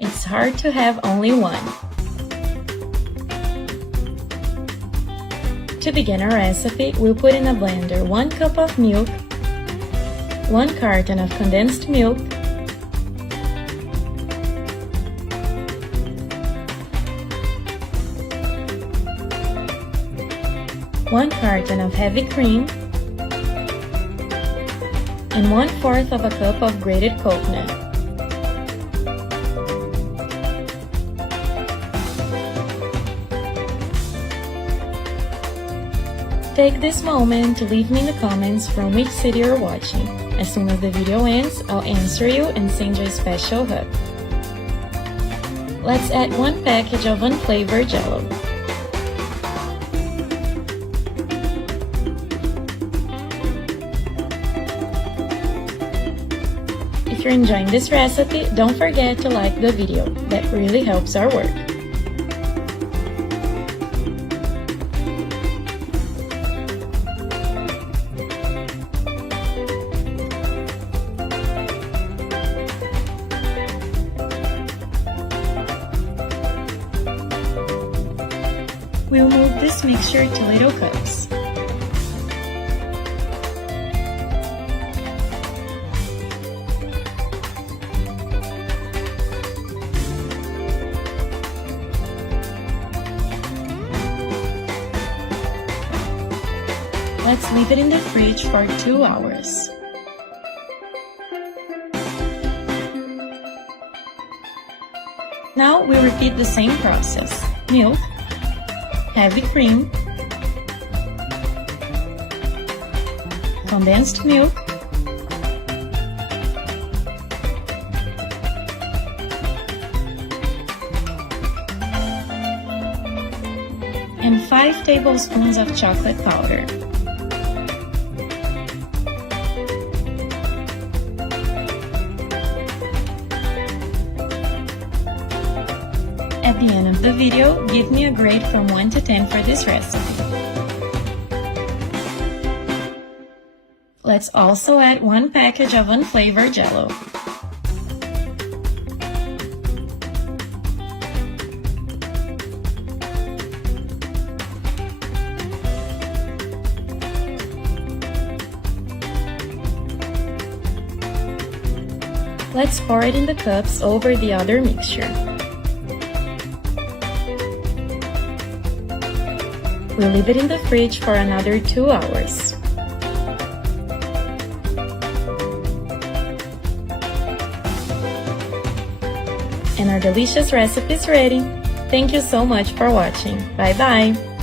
It's hard to have only one. To begin our recipe, we'll put in a blender 1 cup of milk, 1 carton of condensed milk, 1 carton of heavy cream, and 1/4 of a cup of grated coconut. Take this moment to leave me in the comments from which city you're watching. As soon as the video ends, I'll answer you and send you a special hug. Let's add 1 package of unflavored Jell-O. If you're enjoying this recipe, don't forget to like the video. That really helps our work. We'll move this mixture to little cups. Let's leave it in the fridge for 2 hours. Now we repeat the same process. Milk, heavy cream, condensed milk, and 5 tablespoons of chocolate powder. At the end of the video, give me a grade from 1 to 10 for this recipe. Let's also add 1 package of unflavored Jell-O. Let's pour it in the cups over the other mixture. We'll leave it in the fridge for another 2 hours. And our delicious recipe is ready. Thank you so much for watching. Bye bye!